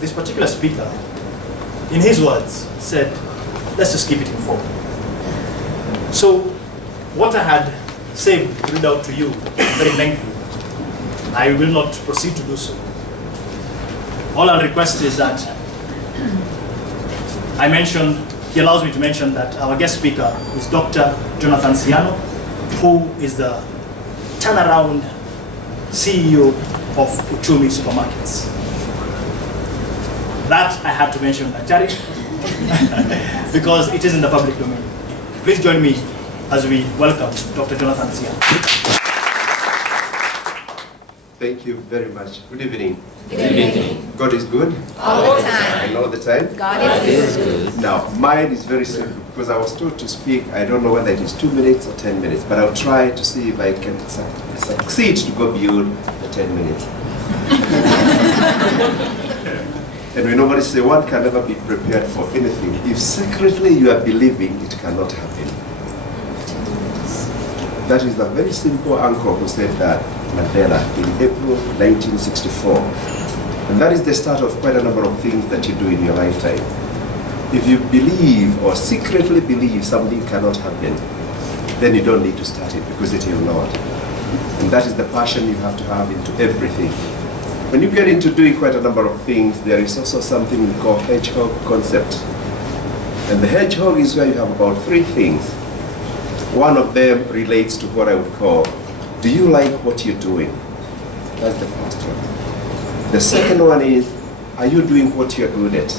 This particular speaker, in his words, said, let's just keep it in form. So, what I had saved to read out to you, very lengthy, I will not proceed to do so. All I'll request is that he allows me to mention that our guest speaker is Dr. Jonathan Ciano, who is the turnaround CEO of Uchumi Supermarkets. That I had to mention, Daktari, because it is in the public domain. Please join me as we welcome Dr. Jonathan Ciano. Thank you very much. Good evening. Good evening. God is good? All the time. And all the time? God is good. Now, mine is very simple because I was told to speak. I don't know whether it is 2 minutes or 10 minutes, but I'll try to see if I can succeed to go beyond the 10 minutes. And we normally say one can never be prepared for anything. If secretly you are believing, it cannot happen. That is a very simple uncle who said that Mandela in April 1964. And that is the start of quite a number of things that you do in your lifetime. If you believe or secretly believe something cannot happen, then you don't need to start it because it will not. And that is the passion you have to have into everything. When you get into doing quite a number of things, there is also something we call hedgehog concept. And the hedgehog is where you have about 3 things. One of them relates to what I would call, do you like what you're doing? That's the first one. The second one is, are you doing what you're good at?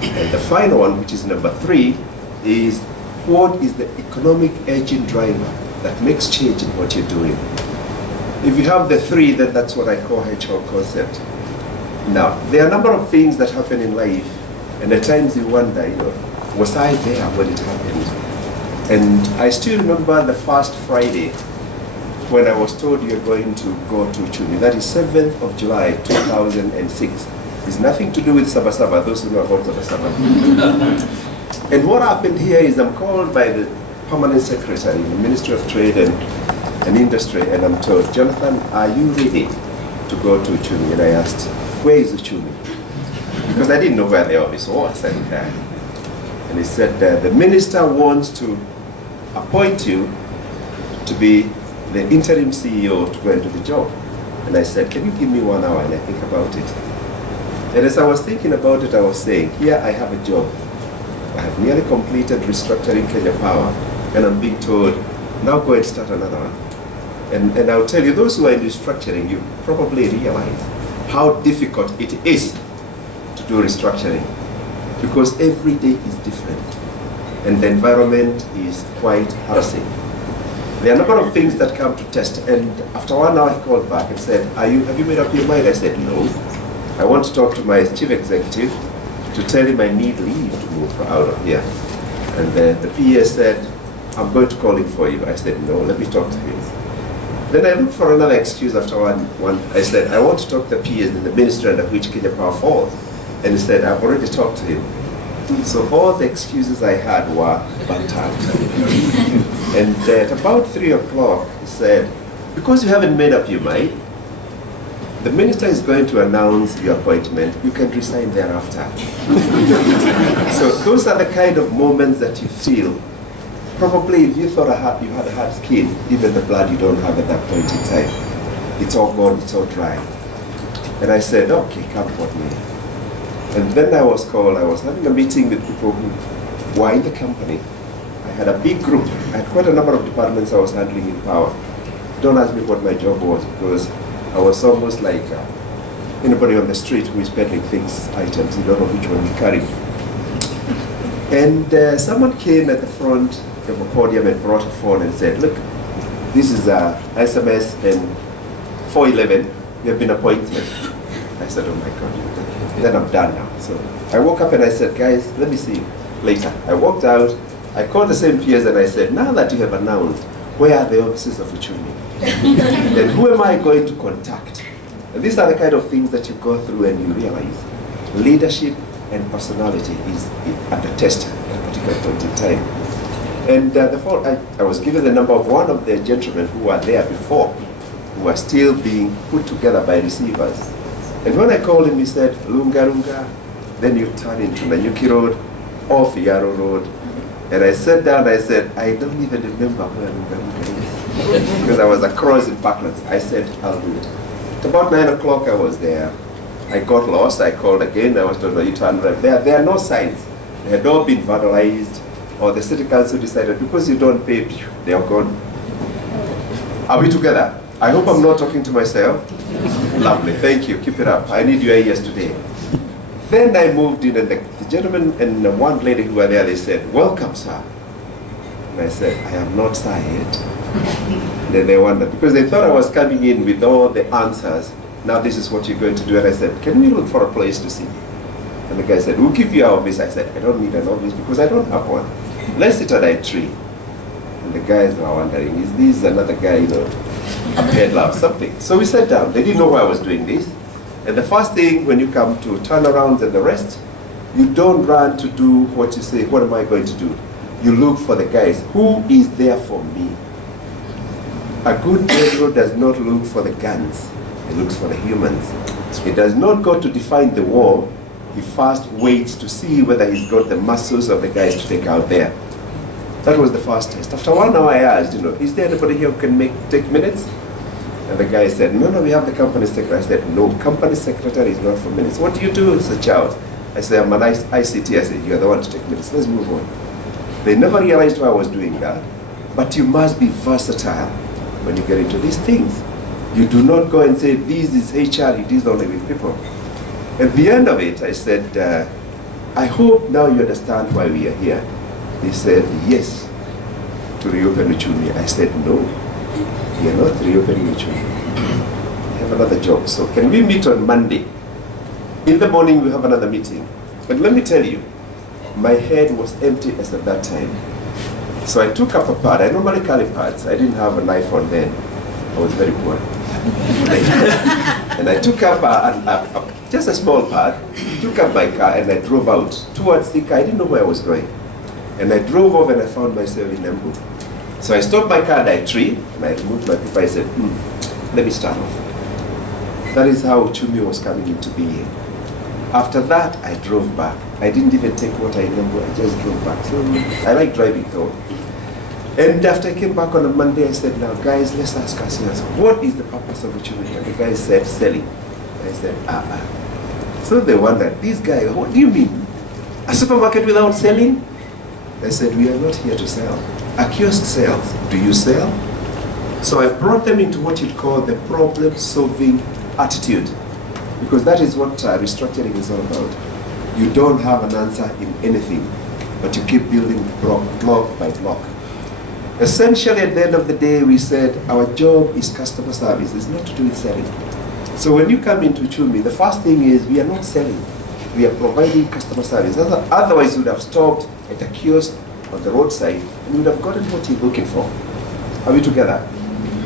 And the final one, which is number 3, is what is the economic engine driver that makes change in what you're doing? If you have the 3, then that's what I call hedgehog concept. Now, there are a number of things that happen in life, and at times you wonder, was I there when it happened? And I still remember the first Friday when I was told you're going to go to Uchumi. That is 7th of July, 2006. It's nothing to do with Sabasaba, those who know about Sabasaba. And what happened here is I'm called by the permanent secretary in the Ministry of Trade and Industry, and I'm told, Jonathan, are you ready to go to Uchumi? And I asked, where is Uchumi? Because I didn't know where the office was. And he said, the minister wants to appoint you to be the interim CEO to go into the job. And I said, can you give me 1 hour and I think about it? And as I was thinking about it, I was saying, here I have a job. I have nearly completed restructuring Kenya Power, and I'm being told, now go and start another one. And I'll tell you, those who are in restructuring, you probably realize how difficult it is to do restructuring, because every day is different, and the environment is quite harassing. There are a number of things that come to test, and after 1 hour he called back and said, have you made up your mind? I said, no. I want to talk to my chief executive to tell him I need leave to move out of here. And the PA said, I'm going to call him for you. I said, no, let me talk to him. Then I looked for another excuse after one. I said, I want to talk to the PAs in the ministry under which Kenya Power falls. And he said, I've already talked to him. So all the excuses I had were burnt out. And at about 3 o'clock, he said, because you haven't made up your mind, the minister is going to announce your appointment. You can resign thereafter. So those are the kind of moments that you feel. Probably if you thought you had a hard skin, even the blood you don't have at that point in time. It's all gone, it's all dry. And I said, okay, come what may. And then I was called, I was having a meeting with people who were in the company. I had a big group. I had quite a number of departments I was handling in power. Don't ask me what my job was, because I was almost like anybody on the street who is peddling things, items, you don't know which one you carry. And someone came at the front of a podium and brought a phone and said, look, this is a SMS and 411, you have been appointed. I said, oh my God, then I'm done now. So I woke up and I said, guys, let me see you later. I walked out, I called the same peers and I said, now that you have announced, where are the offices of Uchumi? Then who am I going to contact? And these are the kind of things that you go through and you realize leadership and personality is under test at a particular point in time. And I was given the number of one of the gentlemen who were there before, who were still being put together by receivers. And when I called him, he said, Lunga Lunga, then you turn into Nanyuki Road, off Yaro Road. And I sat down, I said, I don't even remember where Lunga Lunga is. Because I was across in Parklands. I said, I'll do it. At about 9 o'clock, I was there. I got lost, I called again, I was told, no, you turn right. There are no signs. They had all been vandalized, or the city council decided, because you don't pay, they are gone. Are we together? I hope I'm not talking to myself. Lovely, thank you, keep it up. I need your ears today. Then I moved in, and the gentleman and the one lady who were there, they said, welcome, sir. And I said, I am not sir yet. Then they wondered, because they thought I was coming in with all the answers. Now this is what you're going to do. And I said, can we look for a place to sit? And the guy said, we'll give you our office. I said, I don't need an office because I don't have one. Let's sit at a tree. And the guys were wondering, is this another guy, you know, a peddler or something? So we sat down. They didn't know why I was doing this. And the first thing when you come to turnarounds and the rest, you don't run to do what you say, what am I going to do? You look for the guys. Who is there for me? A good general does not look for the guns. He looks for the humans. He does not go to define the war. He first waits to see whether he's got the muscles of the guys to take out there. That was the first test. After 1 hour, I asked, you know, is there anybody here who can take minutes? And the guy said, no, we have the company secretary. I said, no, company secretary is not for minutes. What do you do? He said, Charles. I said, I'm an ICT. I said, you're the one to take minutes. Let's move on. They never realized why I was doing that. But you must be versatile when you get into these things. You do not go and say, this is HR, it is only with people. At the end of it, I said, I hope now you understand why we are here. They said, yes, to reopen Uchumi. I said, no, we are not reopening Uchumi. We have another job. So can we meet on Monday? In the morning, we have another meeting. But let me tell you, my head was empty as at that time. So I took up a pad. I normally carry pads. I didn't have an iPhone then. I was very poor. And I took up just a small pad, took up my car, and I drove out towards the car. I didn't know where I was going. And I drove off and I found myself in Embu. So I stopped my car at a tree, and I removed my paper. I said, let me start off. That is how Uchumi was coming into being. After that, I drove back. I didn't even take what I remember, I just drove back. So I like driving though. And after I came back on a Monday, I said, now guys, let's ask ourselves, what is the purpose of Uchumi? And the guy said, selling. I said, So they wondered, this guy, what do you mean? A supermarket without selling? I said, we are not here to sell. A kiosk sells. Do you sell? So I brought them into what you'd call the problem-solving attitude. Because that is what restructuring is all about. You don't have an answer in anything, but you keep building block by block. Essentially, at the end of the day, we said our job is customer service. It's not to do with selling. So when you come into Uchumi, the first thing is we are not selling. We are providing customer service. Otherwise, you would have stopped at a kiosk on the roadside and you would have gotten what you're looking for. Are we together?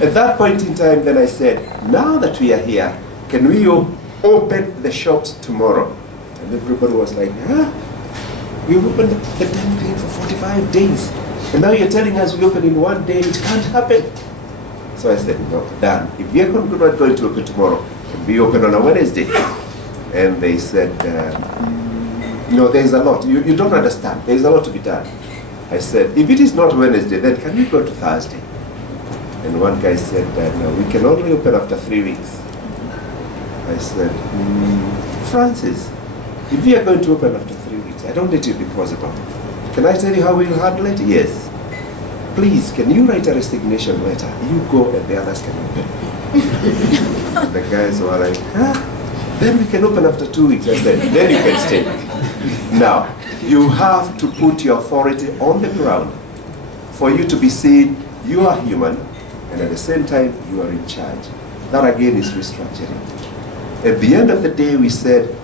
At that point in time, then I said, now that we are here, can we open the shops tomorrow? And everybody was like, huh? We opened the damn thing for 45 days. And now you're telling us we open in 1 day, it can't happen. So I said, no, done. If we are not going to open tomorrow, can we open on a Wednesday? And they said, no, there's a lot. You don't understand. There's a lot to be done. I said, if it is not Wednesday, then can we go to Thursday? And one guy said, no, we can only open after 3 weeks. I said, Francis, if we are going to open after 3 weeks, I don't think it will be possible. Can I tell you how we'll handle it? Yes. Please, can you write a resignation letter? You go and the others can open. The guys were like, then we can open after 2 weeks. I said, then you can stay. Now, you have to put your authority on the ground for you to be seen you are human and at the same time you are in charge. That again is restructuring. At the end of the day, we said,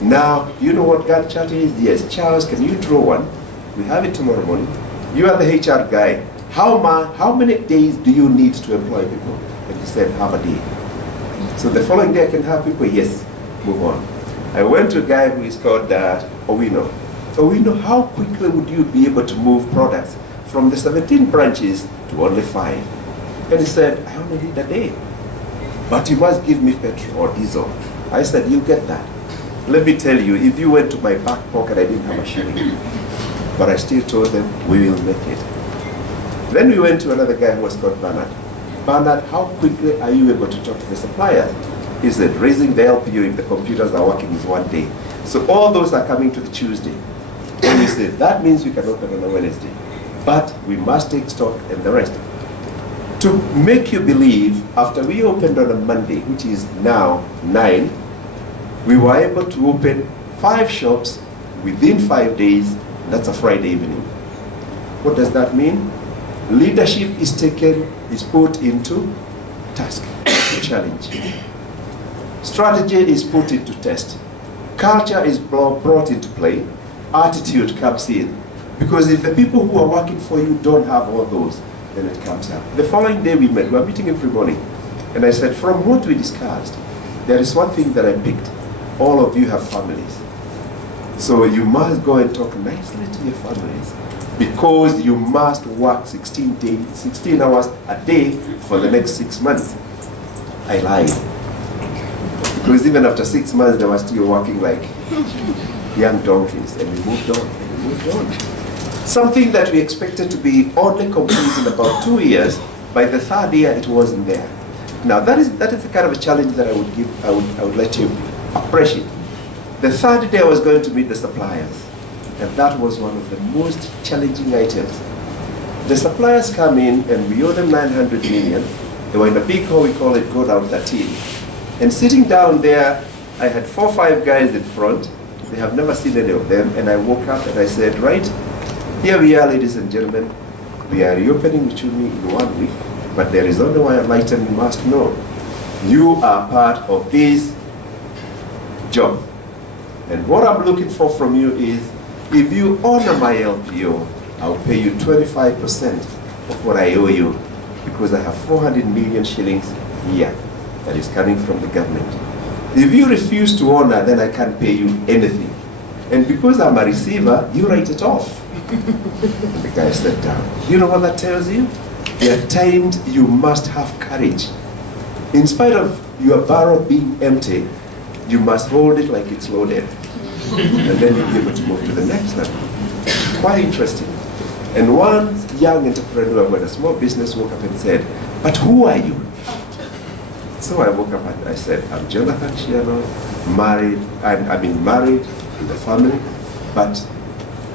now, you know what Gantt chart is? Yes. Charles, can you draw one? We have it tomorrow morning. You are the HR guy. How many days do you need to employ people? And he said, half a day. So the following day I can have people, yes, move on. I went to a guy who is called Owino. Owino, how quickly would you be able to move products from the 17 branches to only 5? And he said, I only need a day. But you must give me petrol or diesel. I said, you get that. Let me tell you, if you went to my back pocket, I didn't have a shilling. But I still told them, we will make it. Then we went to another guy who was called Bernard. Bernard, how quickly are you able to talk to the suppliers? He said, raising the LPO if the computers are working is 1 day. So all those are coming to the Tuesday. And we said, that means we can open on a Wednesday. But we must take stock and the rest. To make you believe, after we opened on a Monday, which is now 9, we were able to open 5 shops within 5 days. That's a Friday evening. What does that mean? Leadership is put into task, challenge. Strategy is put into test. Culture is brought into play. Attitude comes in. Because if the people who are working for you don't have all those, then it comes up. The following day we met. We were meeting every morning. And I said, from what we discussed, there is one thing that I picked. All of you have families. So you must go and talk nicely to your families. Because you must work 16 hours a day for the next 6 months. I lied. Because even after 6 months, they were still working like young donkeys. And we moved on, and we moved on. Something that we expected to be only complete in about 2 years, by the 3rd year, it wasn't there. Now, that is the kind of a challenge that I would let you appreciate. The 3rd day, I was going to meet the suppliers. And that was one of the most challenging items. The suppliers come in and we owe them 900 million. They were in a big hall, we call it Go Down 13. And sitting down there, I had 4 or 5 guys in front. They have never seen any of them. And I woke up and I said, right, here we are, ladies and gentlemen. We are reopening Uchumi in 1 week. But there is only one item you must know. You are part of this job. And what I'm looking for from you is, if you honor my LPO, I'll pay you 25% of what I owe you, because I have 400 million shillings here that is coming from the government. If you refuse to honor, then I can't pay you anything. And because I'm a receiver, you write it off. The guy sat down. You know what that tells you? There are times you must have courage. In spite of your barrel being empty, you must hold it like it's loaded. And then you'll be able to move to the next level. Quite interesting. And one young entrepreneur with a small business woke up and said, but who are you? So I woke up and I said, I'm Jonathan Ciano, married, married with a family, but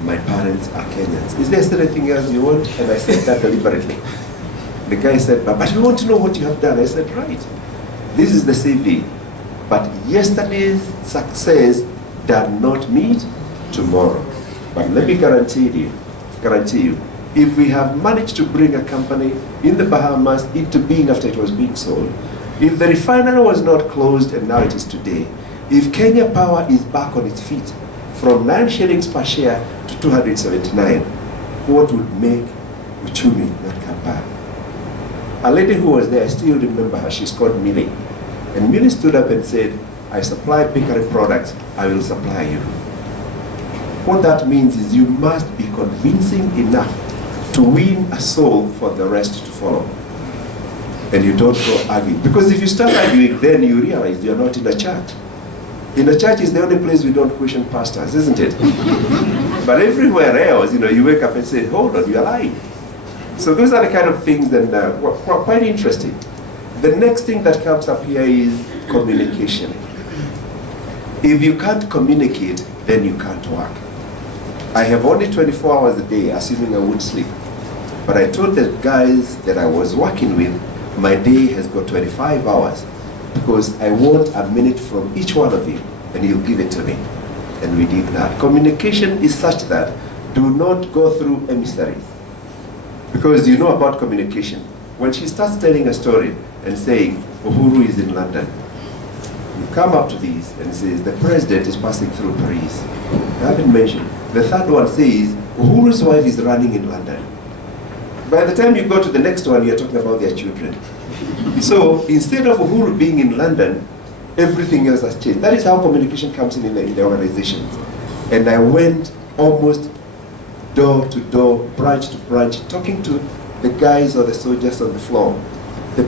my parents are Kenyans. Is there anything else you want? And I said that deliberately. The guy said, but we want to know what you have done. I said, right. This is the CV. But yesterday's success does not meet tomorrow. But let me guarantee you, if we have managed to bring a company in the Bahamas into being after it was being sold, if the refinery was not closed and now it is today, if Kenya Power is back on its feet from 9 shillings per share to 279, what would make Uchumi not come back? A lady who was there, I still remember her, she's called Millie. And Millie stood up and said, I supply bakery products, I will supply you. What that means is you must be convincing enough to win a soul for the rest to follow. And you don't go arguing. Because if you start arguing, then you realize you're not in a church. In a church is the only place we don't question pastors, isn't it? But everywhere else, you wake up and say, hold on, you're lying. So those are the kind of things that are quite interesting. The next thing that comes up here is communication. If you can't communicate, then you can't work. I have only 24 hours a day, assuming I would sleep. But I told the guys that I was working with, my day has got 25 hours because I want a minute from each one of you, and you'll give it to me. And we did that. Communication is such that do not go through emissaries. Because you know about communication. When she starts telling a story and saying, Uhuru is in London, you come up to these and says, the president is passing through Paris. I haven't mentioned. The third one says, Uhuru's wife is running in London. By the time you go to the next one, you're talking about their children. So instead of Uhuru being in London, everything else has changed. That is how communication comes in the organizations. And I went almost door to door, branch to branch, talking to the guys or the soldiers on the floor. The